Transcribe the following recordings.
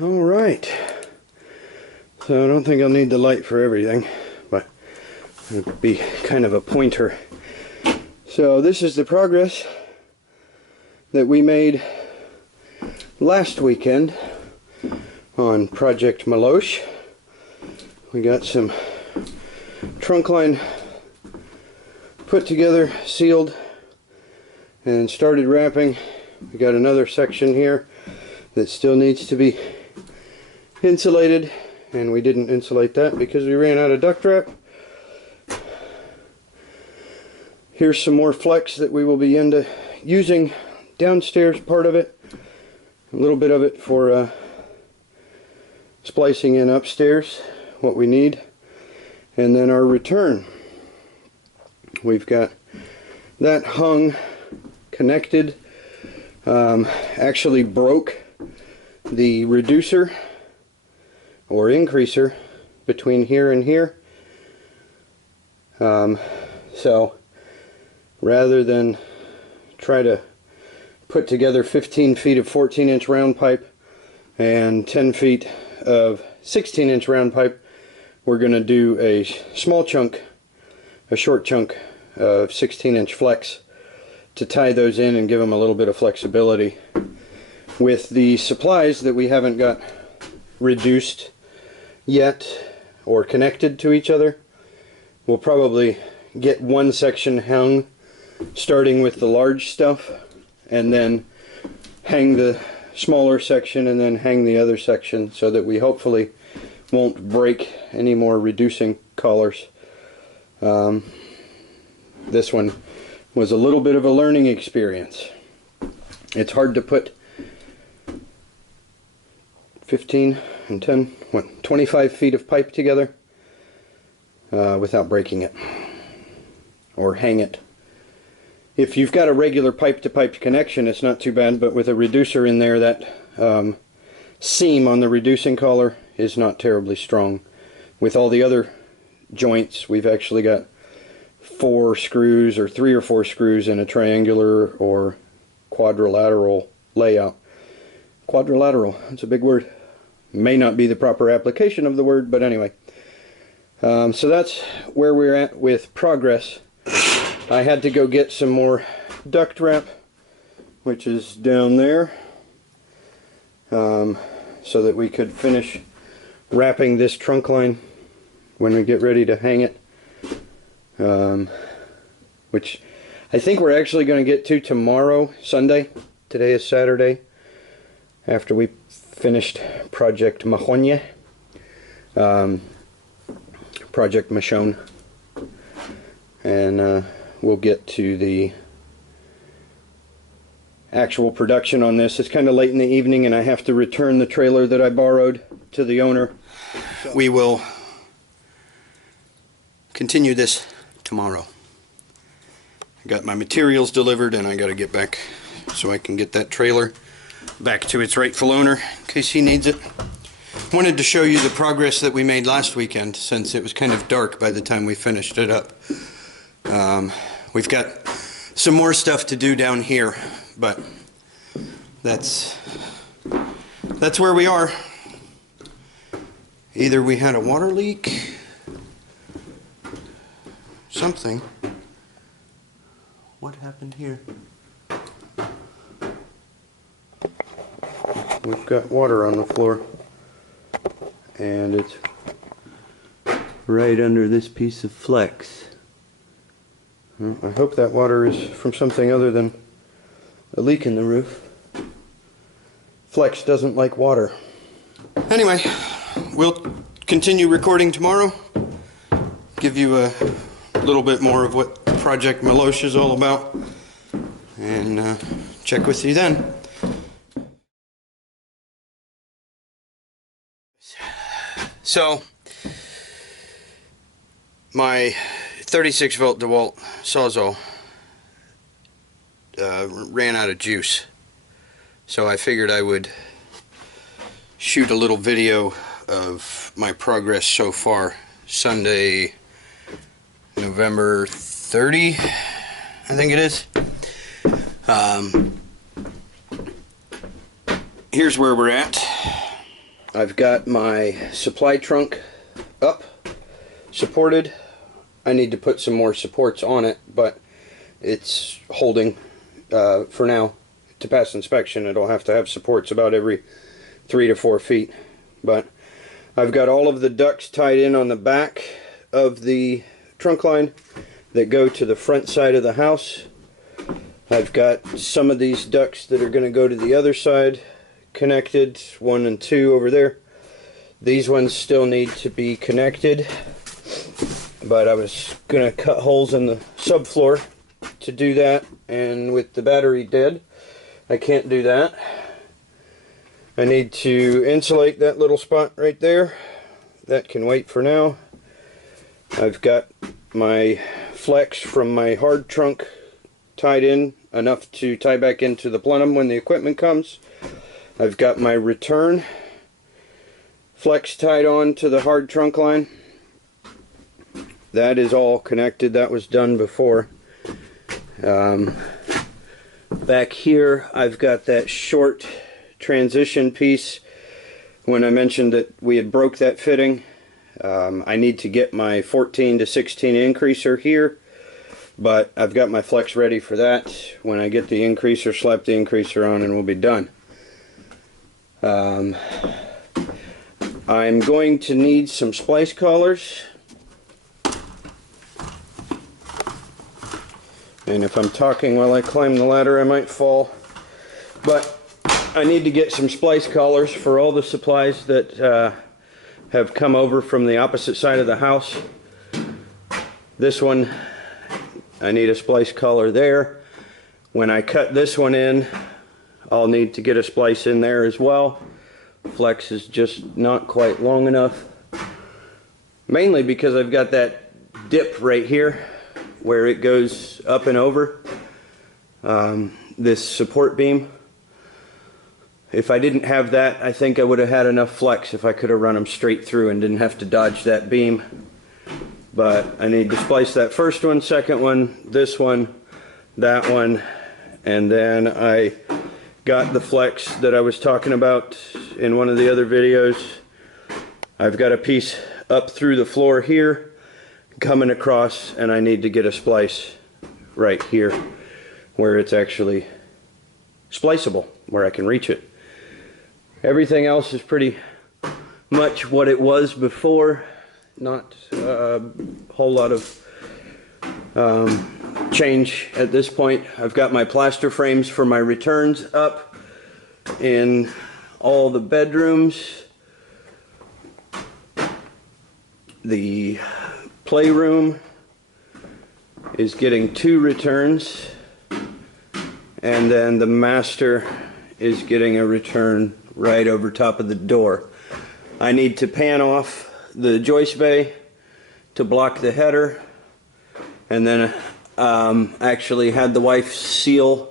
Alright, so I don't think I'll need the light for everything, but it'll be kind of a pointer. So this is the progress that we made last weekend on Project Milos. We got some trunk line put together, sealed, and started wrapping. We got another section here that still needs to be insulated, and we didn't insulate that because we ran out of duct wrap. Here's some more flex that we will be using downstairs, part of it, a little bit of it for splicing in upstairs, what we need, and then our return. We've got that hung, connected, actually broke the reducer or increaser between here and here. So rather than try to put together 15 feet of 14-inch round pipe and 10 feet of 16-inch round pipe, we're going to do a small chunk, a short chunk of 16-inch flex to tie those in and give them a little bit of flexibility. With the supplies that we haven't got reduced yet or connected to each other, we'll probably get one section hung, starting with the large stuff, and then hang the smaller section and then hang the other section, so that we hopefully won't break any more reducing collars. This one was a little bit of a learning experience. It's hard to put 15 and 10, 25 feet of pipe together without breaking it or hang it. If you've got a regular pipe-to-pipe connection, it's not too bad, but with a reducer in there, that seam on the reducing collar is not terribly strong. With all the other joints, we've actually got 4 screws or 3 or 4 screws in a triangular or quadrilateral layout. Quadrilateral, that's a big word. May not be the proper application of the word, but anyway. So that's where we're at with progress. I had to go get some more duct wrap, which is down there, so that we could finish wrapping this trunk line when we get ready to hang it, which I think we're actually going to get to tomorrow, Sunday. Today is Saturday, after we finished Project Mahonye, Project Michonne, and we'll get to the actual production on this. It's kind of late in the evening and I have to return the trailer that I borrowed to the owner. So we will continue this tomorrow. I got my materials delivered and I got to get back so I can get that trailer back to its rightful owner in case he needs it. Wanted to show you the progress that we made last weekend, since it was kind of dark by the time we finished it up. We've got some more stuff to do down here, but that's where we are. Either we had a water leak, something. What happened here? We've got water on the floor, and it's right under this piece of flex. I hope that water is from something other than a leak in the roof. Flex doesn't like water. Anyway, we'll continue recording tomorrow. Give you a little bit more of what Project Milos is all about, and check with you then. So, my 36 volt DeWalt Sawzall ran out of juice, so I figured I would shoot a little video of my progress so far. Sunday, November 30, I think it is. Here's where we're at. I've got my supply trunk up, supported. I need to put some more supports on it, but it's holding for now. To pass inspection, it'll have to have supports about every 3 to 4 feet. But I've got all of the ducts tied in on the back of the trunk line that go to the front side of the house. I've got some of these ducts that are going to go to the other side connected, 1 and 2 over there. These ones still need to be connected, but I was going to cut holes in the subfloor to do that, and with the battery dead, I can't do that. I need to insulate that little spot right there. That can wait for now. I've got my flex from my hard trunk tied in, enough to tie back into the plenum when the equipment comes. I've got my return flex tied on to the hard trunk line. That is all connected. That was done before. Back here I've got that short transition piece. When I mentioned that we had broke that fitting, I need to get my 14 to 16 increaser here, but I've got my flex ready for that. When I get the increaser, slap the increaser on and we'll be done. I'm going to need some splice collars, and if I'm talking while I climb the ladder I might fall, but I need to get some splice collars for all the supplies that have come over from the opposite side of the house. This one, I need a splice collar there. When I cut this one in, I'll need to get a splice in there as well. Flex is just not quite long enough, mainly because I've got that dip right here where it goes up and over this support beam. If I didn't have that, I think I would have had enough flex if I could have run them straight through and didn't have to dodge that beam. But I need to splice that first one, second one, this one, that one, and then I got the flex that I was talking about in one of the other videos. I've got a piece up through the floor here coming across, and I need to get a splice right here where it's actually spliceable, where I can reach it. Everything else is pretty much what it was before. Not a whole lot of change at this point. I've got my plaster frames for my returns up in all the bedrooms. The playroom is getting 2 returns, and then the master is getting a return right over top of the door. I need to pan off the joist bay to block the header, and then actually had the wife seal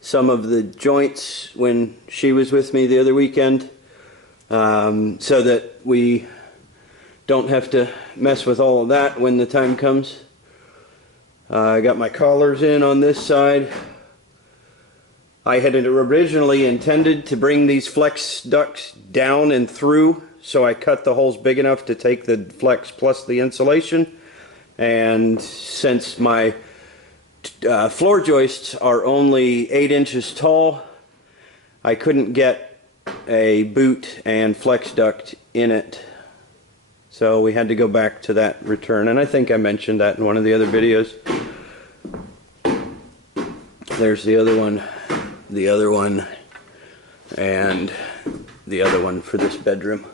some of the joints when she was with me the other weekend, so that we don't have to mess with all of that when the time comes. I got my collars in on this side. I had originally intended to bring these flex ducts down and through, so I cut the holes big enough to take the flex plus the insulation. And since my floor joists are only 8 inches tall, I couldn't get a boot and flex duct in it. So we had to go back to that return, and I think I mentioned that in one of the other videos. There's the other one, and the other one for this bedroom.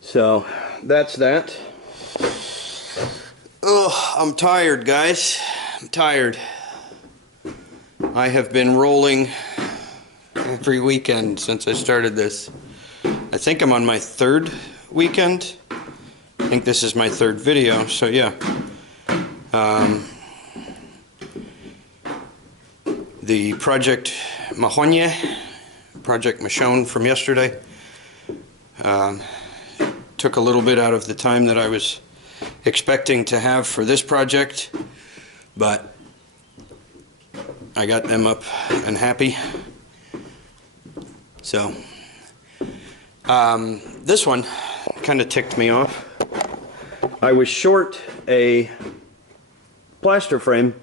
So that's that. Oh, I'm tired, guys. I'm tired. I have been rolling every weekend since I started this. I think I'm on my 3rd weekend. I think this is my 3rd video, so yeah. The Project Mahonye, Project Michonne from yesterday, took a little bit out of the time that I was expecting to have for this project, but I got them up and happy. So This one kind of ticked me off. I was short a plaster frame.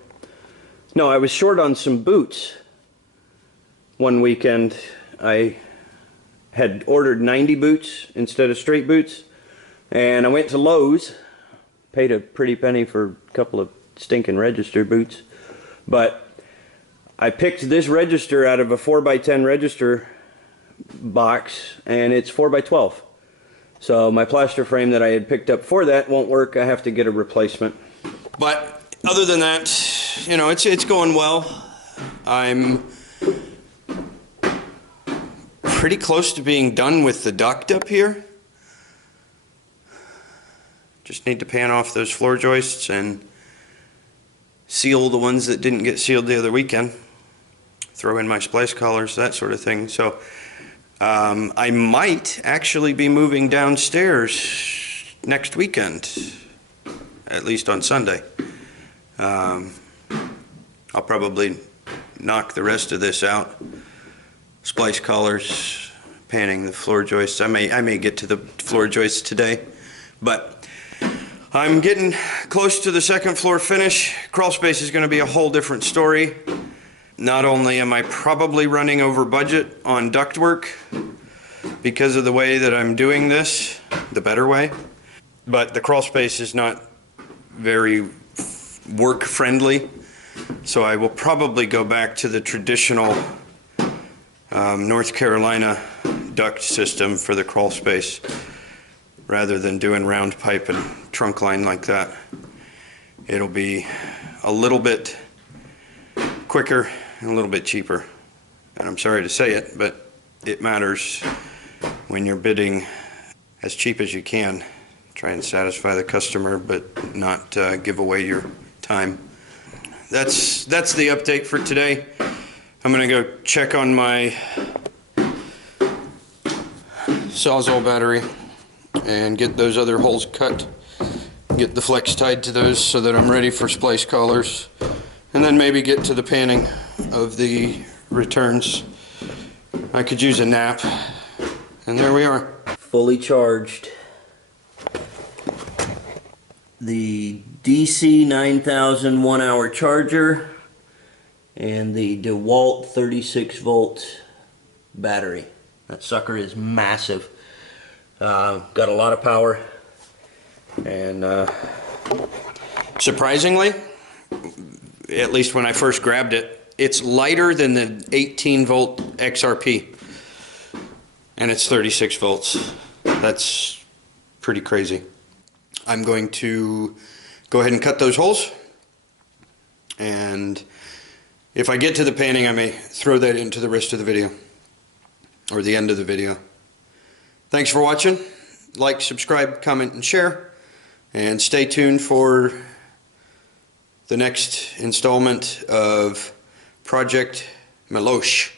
No, I was short on some boots. One weekend I had ordered 90 boots instead of straight boots, and I went to Lowe's, paid a pretty penny for a couple of stinking register boots, but I picked this register out of a 4x10 register box, and it's 4x12. So my plaster frame that I had picked up for that won't work. I have to get a replacement. But other than that, you know, it's going well. I'm pretty close to being done with the duct up here. Just need to pan off those floor joists and seal the ones that didn't get sealed the other weekend. Throw in my splice collars, that sort of thing. So I might actually be moving downstairs next weekend, at least on Sunday. I'll probably knock the rest of this out. Splice collars, panning the floor joists. I may get to the floor joists today, but I'm getting close to the second floor finish. Crawl space is going to be a whole different story. Not only am I probably running over budget on ductwork because of the way that I'm doing this, the better way, but the crawl space is not very work friendly, so I will probably go back to the traditional North Carolina duct system for the crawl space rather than doing round pipe and trunk line like that. It'll be a little bit quicker and a little bit cheaper. And I'm sorry to say it, but it matters when you're bidding as cheap as you can. Try and satisfy the customer, but not give away your time. That's the update for today. I'm gonna go check on my Sawzall battery and get those other holes cut, get the flex tied to those so that I'm ready for splice collars, and then maybe get to the panning of the returns. I could use a nap, and there we are. Fully charged. The DC 9000 1-hour charger and the DeWalt 36 volt battery. That sucker is massive. Got a lot of power, and surprisingly, at least when I first grabbed it, it's lighter than the 18 volt XRP, and it's 36 volts. That's pretty crazy. I'm going to go ahead and cut those holes, and if I get to the panning, I may throw that into the rest of the video, or the end of the video. Thanks for watching. Like, subscribe, comment, and share, and stay tuned for the next installment of Project Milos.